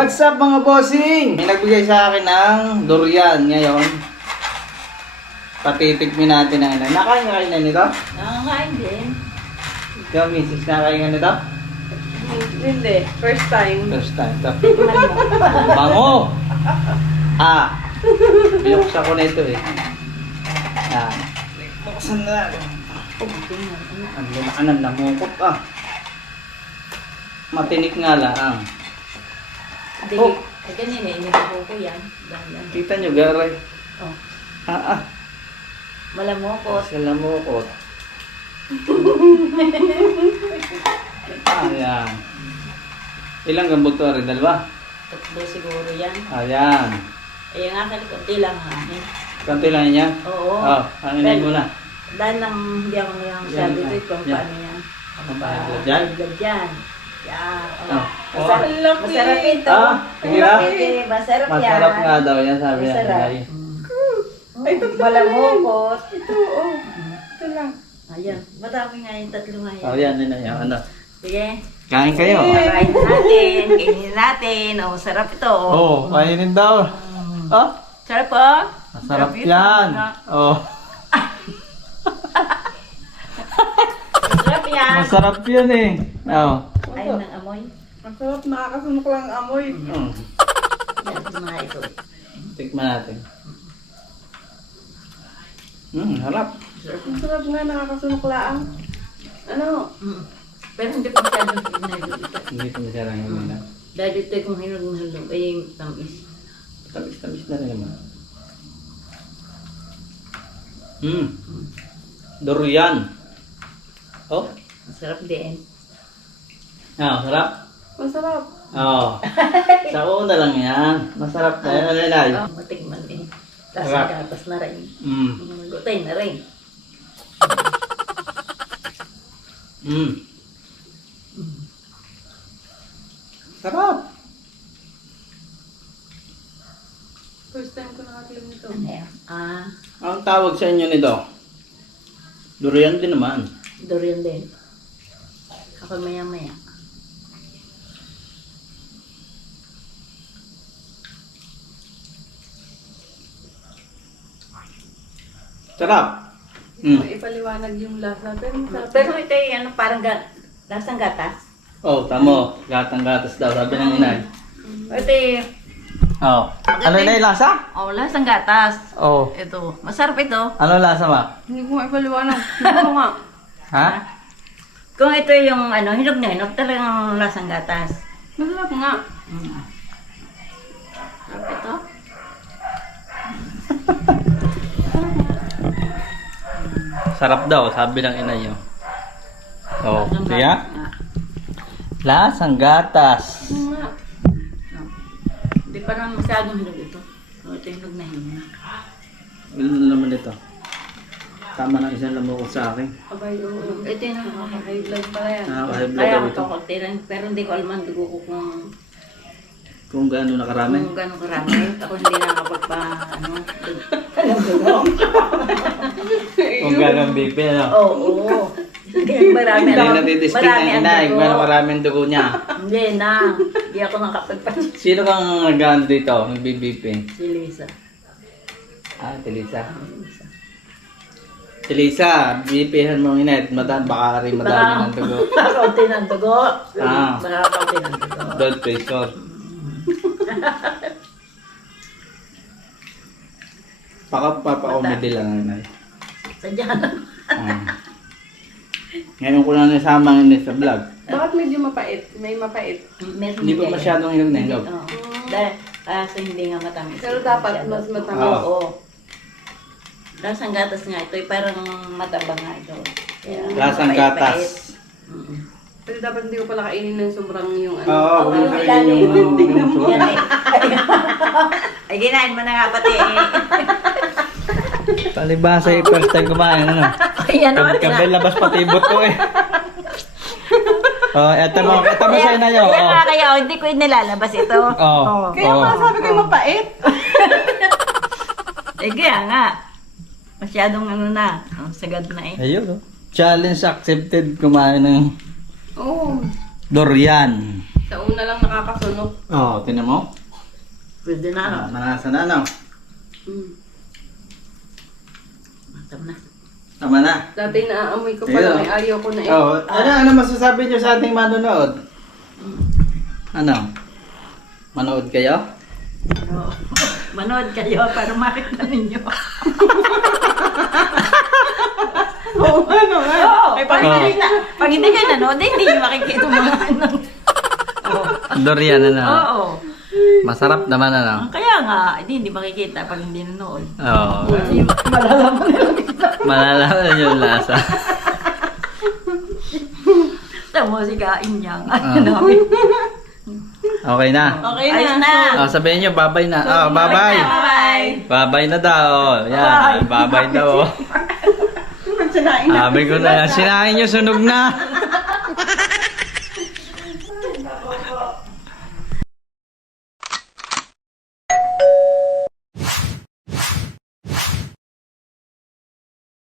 What's up mga bossing? May nagbigay sa akin ng durian ngayon. Patitikmin natin ang ano. Nakain ka na nito? Nakakain din. Ikaw, misis, nakain ka nito? Hindi. First time. First time. Ito. Tikman mo. Bango! Ah! Binuksan ko na ito eh. Yan. Buksan na. Ang lalakan ng namukot ah. Matinik nga lang. Hindi. Oh. Ay, ganyan eh. Inibuko ko yan. Dahan. Kita nyo, garay. Oh. Ah. Malamokot. Sa lamukot. Ayan. Ilang gambot to rin? Dalawa? Tatlo siguro yan. Ayan. Eh, yung akin, konti lang akin. Kanto lang niya? Oo. Oh, anginin mo na. Dahil lang hindi ako nang Yan, sabi ko yan. kung Yan. paano yan. Ang bahay blood dyan? Blood yan. Yan. Oh. Masarap, Ang laki. masarap ito. Ah, hindi ba? Eh, masarap yan. Masarap nga daw yan, sabi niya. Masarap. Ay. Ay, tatlo Malamokot. Ito, oh. Ito lang. Ayan. Madami nga yung tatlo nga yan. Oh, yan, yun na yan. Ano? Sige. Kain kayo. Kain natin. Kainin natin. Oh, sarap ito. Oh, kainin daw. Oh, Sarap po. masarap yan. Oh, Sarap yan. masarap yan eh. Oh. Ayaw ng amoy. Masarap, nakakasunok lang ang amoy. Mm. Yan, mga ito. Tikman natin. Harap. Ang sarap nga, nakakasunok lang. Ano? Mm. Pero hindi pa masyadong hinalo ito. Hindi ko masarang yung mga. Dahil ito kung hinalo ay yung tamis. Tamis-tamis na rin naman. Durian. Oh, Masarap din. sarap. Masarap. Oh. Sa una lang yan. Masarap na yan. Ano yan? Oh, matikman eh. Tapos Sarap. gatas na rin. Mm. Gutay na rin. Sarap. First time ko nakatilim nito. Ano yan? Ah, Ang tawag sa inyo nito? Durian din naman. durian din. Ako maya-maya. Sarap. Ipaliwanag yung lasa. Pero masarap. Pero ito yung ano, parang lasang gatas. Oh, tamo. Gatang-gatas daw. Sabi ng inay. Ito yung, Oh. Ano inay lasa? oh, lasang gatas. Oh. Ito, masarap ito. Ano lasa ma? Hindi ko maipaliwanag. Hindi ko nga. Ha? Kung ito yung ano, hinog na hinog, talagang lasang gatas. Masarap nga. Sarap ito. Sarap daw. Sabi ng inay. Oh. Lasang Kaya? gatas nga. Lasang gatas. Ano nga. Hindi pa naman masyadong hinog ito. So, ito hinog na hinog. Ilan naman ito? Tama na isang lamukot sa akin. Abay, oo. Ito yung nakakahig. High blood pala yan. High blood Kaya daw ako ito. kakunti rin, pero hindi ko alam ang dugo ko Kung gaano nakarami. kung gano'ng karami. Ako hindi nakakapagpa, ano, dugo. Kung gaano ang BP, ano? Oo. Kaya marami. Hindi ano, natidistinct marami ng ang inay. dugo. Kung maraming dugo niya. Hindi na. Hindi ako nakapagpa. Sino kang nag-ano dito? Nag-BP? Si Lisa. Ah, Tilisa. Tilisa, BP-han mo ng inay. Baka rin madami ng dugo. Kaunti ng dugo. Ah. Baka kaunti ng dugo. Blood pressure. Papa-comedy lang ang inay. Sadya lang. Ngayon ko lang nasama ng inay sa vlog. Bakit medyo mapait? May mapait. Meron Hindi pa din. masyadong hinog na hinog. Oo. Dahil, so hindi nga matamis. Pero dapat mas matamis. Ah. Oo. Lasang gatas nga ito, parang mataba nga ito. Kaya, Lasang mapait-pait. gatas. Mm-mm. Pero dapat hindi ko pala kainin ng sobrang yung ano. Oo, Oo, huwag yung mo ilalim. yung Yan eh. Ay, ginahin mo na nga pati eh. Palibasa yung first time kumain, ano? Ayan naman, Kabel labas patibot ko eh. Oh, eto mo sa inay, oh. Kaya nga kaya, hindi ko nilalabas ito. Oh. Kaya Oh. nga sabi ko yung mapait. Eh, kaya nga. Masyadong ano na. Sagad na eh. Ayun, oh. Challenge accepted kumain ng Oo. durian. Sa una lang nakakasunog. Oo, tinan mo. Pwede na, ano? Manasa na, ano? Matam na. Tama na. Dati naaamoy ko Ayun. pala, may ayaw ko na eh. Oh, ano masasabi niyo sa ating manonood? Ano? Manood kayo? Oo. Manood kayo para makita ninyo. Oo, ano nga. Oo. Ay, Pag hindi kayo nanood, hindi nyo makikita mga ano. Oo. Dorian, ano? Oo. Masarap naman, ano? Kaya nga, hindi makikita pag hindi nanood. Oo. Malalaman nila dito. Malalaman yung lasa. Sa musikain niya. Ah. Ano namin. Okay na. Okay na. Ayos na. Oh, sabihin niyo, babay na. Oh, babay. Bye-bye. Babay na daw. Yan, babay daw. Sinain na. Sabi ko na, sinain niyo, sunog na.